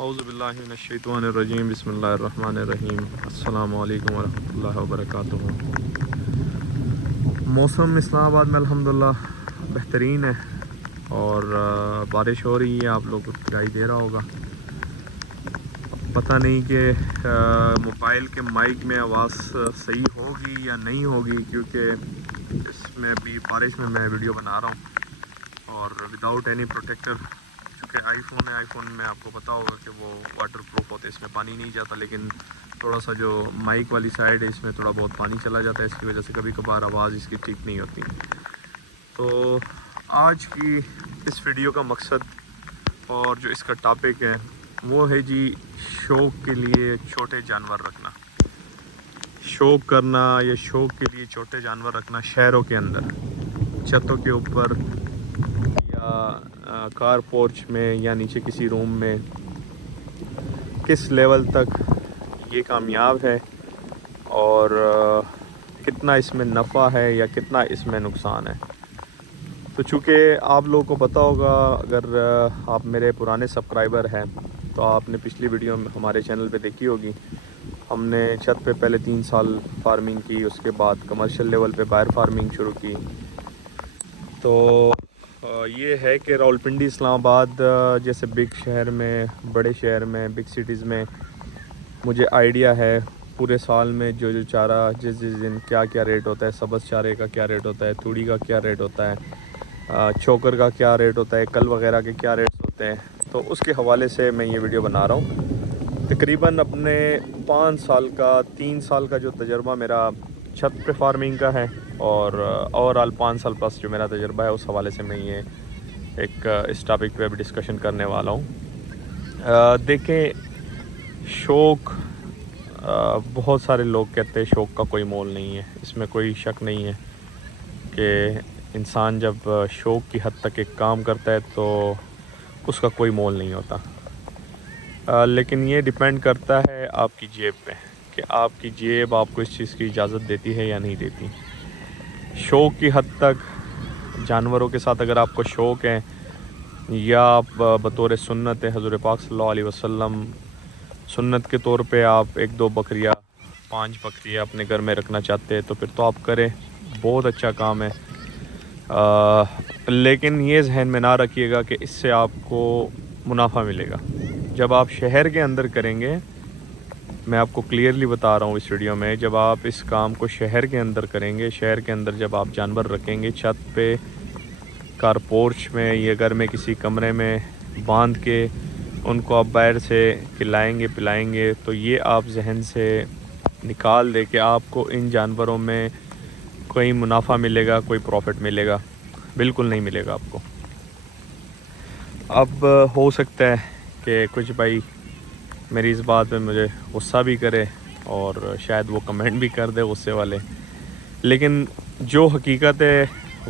اعوذ باللہ من الشیطان الرجیم بسم اللہ الرحمن الرحیم السلام علیکم ورحمۃ اللہ وبرکاتہ۔ موسم اسلام آباد میں الحمدللہ بہترین ہے اور بارش ہو رہی ہے، آپ لوگ کو دکھائی دے رہا ہوگا۔ پتہ نہیں کہ موبائل کے مائک میں آواز صحیح ہوگی یا نہیں ہوگی، کیونکہ اس میں بھی بارش میں میں ویڈیو بنا رہا ہوں اور وداؤٹ اینی پروٹیکٹر، کیونکہ آئی فون ہے، آئی فون میں آپ کو پتہ ہوگا کہ وہ واٹر پروف ہوتے ہیں، اس میں پانی نہیں جاتا، لیکن تھوڑا سا جو مائک والی سائڈ ہے اس میں تھوڑا بہت پانی چلا جاتا ہے، اس کی وجہ سے کبھی کبھار آواز اس کی ٹھیک نہیں ہوتی۔ تو آج کی اس ویڈیو کا مقصد اور جو اس کا ٹاپک ہے وہ ہے جی شوق کے لیے چھوٹے جانور رکھنا، شوق کرنا یا شوق کے لیے چھوٹے جانور رکھنا شہروں کے اندر، چھتوں کے اوپر یا کار پورچ میں یا نیچے کسی روم میں، کس لیول تک یہ کامیاب ہے اور کتنا اس میں نفع ہے یا کتنا اس میں نقصان ہے۔ تو چونکہ آپ لوگوں کو پتہ ہوگا، اگر آپ میرے پرانے سبسکرائبر ہیں تو آپ نے پچھلی ویڈیو ہمارے چینل پہ دیکھی ہوگی، ہم نے چھت پہ پہلے 3 سال فارمنگ کی، اس کے بعد کمرشل لیول پہ باہر فارمنگ شروع کی۔ تو یہ ہے کہ راولپنڈی، اسلام آباد جیسے بگ شہر میں، بڑے شہر میں، بگ سٹیز میں مجھے آئیڈیا ہے پورے سال میں جو چارہ جس دن کیا کیا ریٹ ہوتا ہے، سبز چارے کا کیا ریٹ ہوتا ہے، توڑی کا کیا ریٹ ہوتا ہے، چوکر کا کیا ریٹ ہوتا ہے، کل وغیرہ کے کیا ریٹس ہوتے ہیں، تو اس کے حوالے سے میں یہ ویڈیو بنا رہا ہوں۔ تقریباً اپنے 5 سال کا 3 سال کا جو تجربہ میرا چھت پہ فارمنگ کا ہے اور آل 5 سال پلس جو میرا تجربہ ہے، اس حوالے سے میں یہ ایک اس ٹاپک پہ ابھی ڈسکشن کرنے والا ہوں۔ دیکھیں، شوق، بہت سارے لوگ کہتے ہیں شوق کا کوئی مول نہیں ہے، اس میں کوئی شک نہیں ہے کہ انسان جب شوق کی حد تک ایک کام کرتا ہے تو اس کا کوئی مول نہیں ہوتا، لیکن یہ ڈیپینڈ کرتا ہے آپ کی جیب پہ کہ آپ کی جیب آپ کو اس چیز کی اجازت دیتی ہے یا نہیں دیتی۔ شوق کی حد تک جانوروں کے ساتھ اگر آپ کو شوق ہے یا آپ بطور سنت حضور پاک صلی اللہ علیہ وسلم سنت کے طور پہ آپ 1-2 بکریاں 5 بکریاں اپنے گھر میں رکھنا چاہتے ہیں تو پھر تو آپ کریں، بہت اچھا کام ہے۔ لیکن یہ ذہن میں نہ رکھیے گا کہ اس سے آپ کو منافع ملے گا۔ جب آپ شہر کے اندر کریں گے، میں آپ کو کلیئرلی بتا رہا ہوں اس ویڈیو میں، جب آپ اس کام کو شہر کے اندر کریں گے، شہر کے اندر جب آپ جانور رکھیں گے چھت پہ، کار پورچ میں یا گھر میں کسی کمرے میں باندھ کے ان کو آپ باہر سے کھلائیں گے پلائیں گے، تو یہ آپ ذہن سے نکال دے کہ آپ کو ان جانوروں میں کوئی منافع ملے گا، کوئی پروفٹ ملے گا، بالکل نہیں ملے گا آپ کو۔ اب ہو سکتا ہے کہ کچھ بھائی میری اس بات پہ مجھے غصہ بھی کرے اور شاید وہ کمنٹ بھی کر دے غصے والے، لیکن جو حقیقت ہے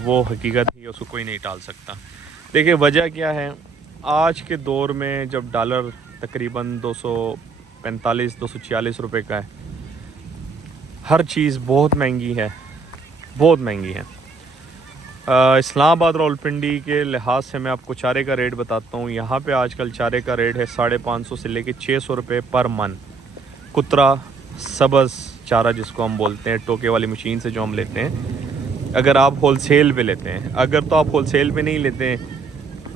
وہ حقیقت ہی، اس کو کوئی نہیں ٹال سکتا۔ دیکھیں وجہ کیا ہے، آج کے دور میں جب ڈالر تقریباً 245 246 روپے کا ہے، ہر چیز بہت مہنگی ہے، بہت مہنگی ہے۔ اسلام آباد راولپنڈی کے لحاظ سے میں آپ کو چارے کا ریٹ بتاتا ہوں۔ یہاں پہ آج کل چارے کا ریٹ ہے 550 سے لے کے 600 روپے پر من، کترا سبز چارہ جس کو ہم بولتے ہیں، ٹوکے والی مشین سے جو ہم لیتے ہیں، اگر آپ ہول سیل پہ لیتے ہیں، اگر تو آپ ہول سیل پہ نہیں لیتے ہیں،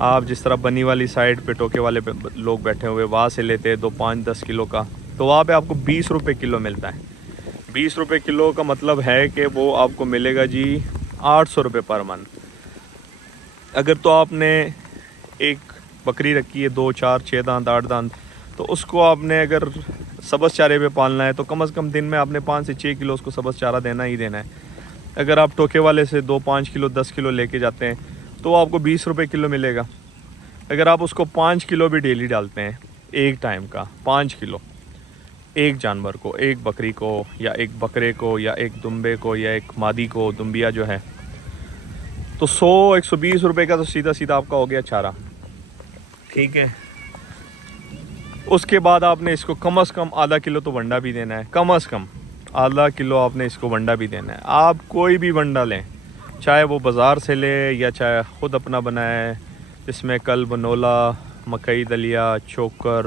آپ جس طرح بنی والی سائڈ پہ ٹوکے والے لوگ بیٹھے ہوئے وہاں سے لیتے ہیں 2 5 10 کلو کا، تو وہاں پہ آپ کو 20 روپے کلو ملتا ہے۔ 20 روپے کلو کا مطلب ہے کہ وہ آپ کو ملے گا جی 800 روپے پر من۔ اگر تو آپ نے ایک بکری رکھی ہے 2 4 6 دانت 8 دانت، تو اس کو آپ نے اگر سبز چارے پہ پالنا ہے تو کم از کم دن میں آپ نے 5 سے 6 کلو اس کو سبز چارہ دینا ہی دینا ہے۔ اگر آپ ٹوکے والے سے 2 5 کلو 10 کلو لے کے جاتے ہیں تو وہ آپ کو 20 روپے کلو ملے گا۔ اگر آپ اس کو 5 کلو بھی ڈیلی ڈالتے ہیں، ایک ٹائم کا 5 کلو ایک جانور کو، ایک بکری کو یا ایک بکرے کو یا ایک دمبے کو یا ایک مادی کو، دمبیا جو ہے، تو 100 120 روپے کا تو سیدھا سیدھا آپ کا ہو گیا چارہ، ٹھیک ہے۔ اس کے بعد آپ نے اس کو کم از کم آدھا کلو تو ونڈا بھی دینا ہے، کم از کم آدھا کلو آپ نے اس کو ونڈا بھی دینا ہے۔ آپ کوئی بھی ونڈا لیں، چاہے وہ بازار سے لے یا چاہے خود اپنا بنائے، اس میں کل بنولا، مکئی دلیا، چوکر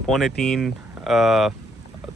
2.25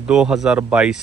2022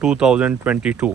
2022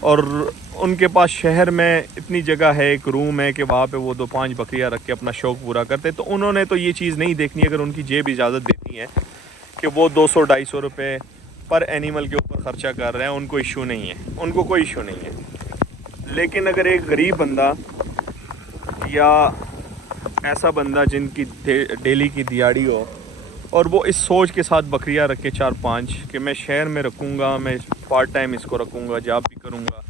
اور ان کے پاس شہر میں اتنی جگہ ہے، ایک روم ہے کہ وہاں پہ وہ 2-5 بکریاں رکھ کے اپنا شوق پورا کرتے. تو انہوں نے تو یہ چیز نہیں دیکھنی. اگر ان کی جیب اجازت دیتی ہے کہ وہ 200-250 روپے پر اینیمل کے اوپر خرچہ کر رہے ہیں، ان کو ایشو نہیں ہے، ان کو کوئی ایشو نہیں ہے. لیکن اگر ایک غریب بندہ یا ایسا بندہ جن کی ڈیلی کی دیہاڑی ہو اور وہ اس سوچ کے ساتھ بکریاں رکھے 4-5 کہ میں شہر میں رکھوں گا، میں پارٹ ٹائم اس کو رکھوں گا، جاب بھی کروں گا،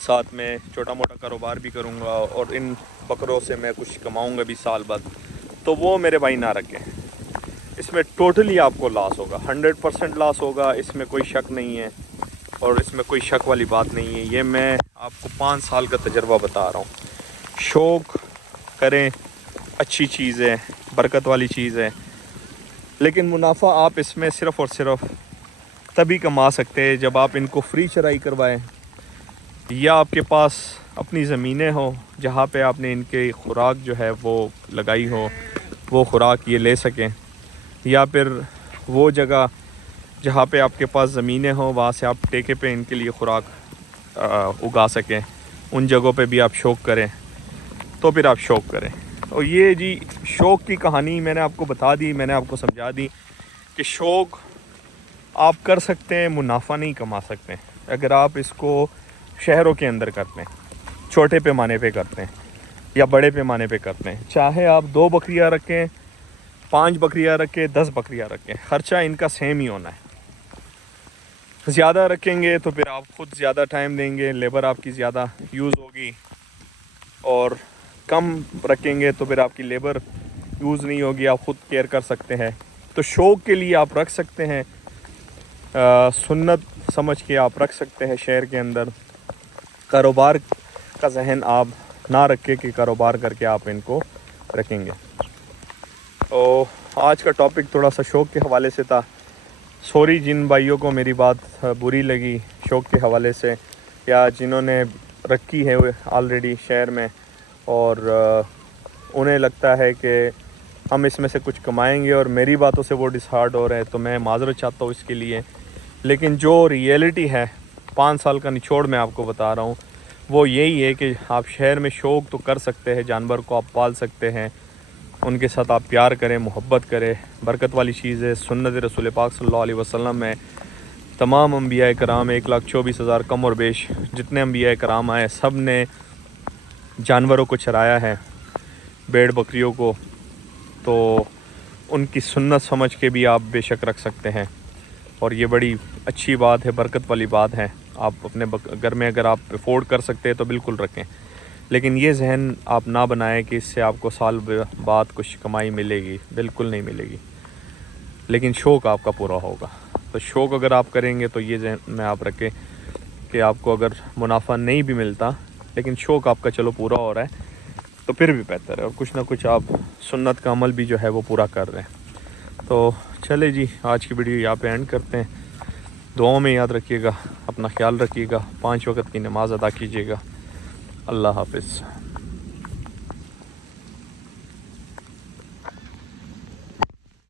ساتھ میں چھوٹا موٹا کاروبار بھی کروں گا اور ان بکروں سے میں کچھ کماؤں گا بھی سال بعد، تو وہ میرے بھائی نہ رکھیں. اس میں ٹوٹلی آپ کو لاس ہوگا، 100% لاس ہوگا، اس میں کوئی شک نہیں ہے اور اس میں کوئی شک والی بات نہیں ہے. یہ میں آپ کو 5 سال کا تجربہ بتا رہا ہوں. شوق کریں، اچھی چیز ہے، برکت والی چیز ہے، لیکن منافع آپ اس میں صرف اور صرف تبھی کما سکتے ہیں جب آپ ان کو فری چرائی کروائیں، یا آپ کے پاس اپنی زمینیں ہوں جہاں پہ آپ نے ان کے خوراک جو ہے وہ لگائی ہو، وہ خوراک یہ لے سکیں، یا پھر وہ جگہ جہاں پہ آپ کے پاس زمینیں ہوں وہاں سے آپ ٹھیکے پہ ان کے لیے خوراک اگا سکیں. ان جگہوں پہ بھی آپ شوق کریں تو پھر آپ شوق کریں. اور یہ جی شوق کی کہانی میں نے آپ کو بتا دی، میں نے آپ کو سمجھا دی کہ شوق آپ کر سکتے ہیں، منافع نہیں کما سکتے اگر آپ اس کو شہروں کے اندر کرتے ہیں، چھوٹے پیمانے پہ کرتے ہیں یا بڑے پیمانے پہ کرتے ہیں. چاہے آپ 2 بکریاں رکھیں، 5 بکریاں رکھیں، 10 بکریاں رکھیں، خرچہ ان کا سیم ہی ہونا ہے. زیادہ رکھیں گے تو پھر آپ خود زیادہ ٹائم دیں گے، لیبر آپ کی زیادہ یوز ہوگی، اور کم رکھیں گے تو پھر آپ کی لیبر یوز نہیں ہوگی، آپ خود کیئر کر سکتے ہیں. تو شوق کے لیے آپ رکھ سکتے ہیں، سنت سمجھ کے آپ رکھ سکتے ہیں شہر کے اندر. کاروبار کا ذہن آپ نہ رکھے کہ کاروبار کر کے آپ ان کو رکھیں گے. تو آج کا ٹاپک تھوڑا سا شوق کے حوالے سے تھا. سوری جن بھائیوں کو میری بات بری لگی شوق کے حوالے سے، یا جنہوں نے رکھی ہے آلریڈی شہر میں اور انہیں لگتا ہے کہ ہم اس میں سے کچھ کمائیں گے اور میری باتوں سے وہ ڈسہارٹ ہو رہے ہیں، تو میں معذرت چاہتا ہوں اس کے لیے. لیکن جو ریئلٹی ہے 5 سال کا نچوڑ میں آپ کو بتا رہا ہوں، وہ یہی ہے کہ آپ شہر میں شوق تو کر سکتے ہیں، جانور کو آپ پال سکتے ہیں، ان کے ساتھ آپ پیار کریں، محبت کریں، برکت والی چیز ہے. سنت رسول پاک صلی اللہ علیہ وسلم میں تمام انبیاء کرام 1,24,000 کم اور بیش جتنے انبیاء کرام آئے سب نے جانوروں کو چرایا ہے، بھیڑ بکریوں کو. تو ان کی سنت سمجھ کے بھی آپ بے شک رکھ سکتے ہیں، اور یہ بڑی اچھی بات ہے، برکت والی بات ہے. آپ اپنے گھر میں اگر آپ افورڈ کر سکتے ہیں تو بالکل رکھیں، لیکن یہ ذہن آپ نہ بنائیں کہ اس سے آپ کو سال بعد کچھ کمائی ملے گی، بالکل نہیں ملے گی. لیکن شوق آپ کا پورا ہوگا. تو شوق اگر آپ کریں گے تو یہ ذہن میں آپ رکھیں کہ آپ کو اگر منافع نہیں بھی ملتا لیکن شوق آپ کا چلو پورا ہو رہا ہے تو پھر بھی بہتر ہے، اور کچھ نہ کچھ آپ سنت کا عمل بھی جو ہے وہ پورا کر رہے ہیں. تو چلے جی، آج کی ویڈیو یہاں پہ اینڈ کرتے ہیں. دعاؤں میں یاد رکھیے گا، اپنا خیال رکھیے گا، 5 وقت کی نماز ادا کیجیے گا. اللہ حافظ.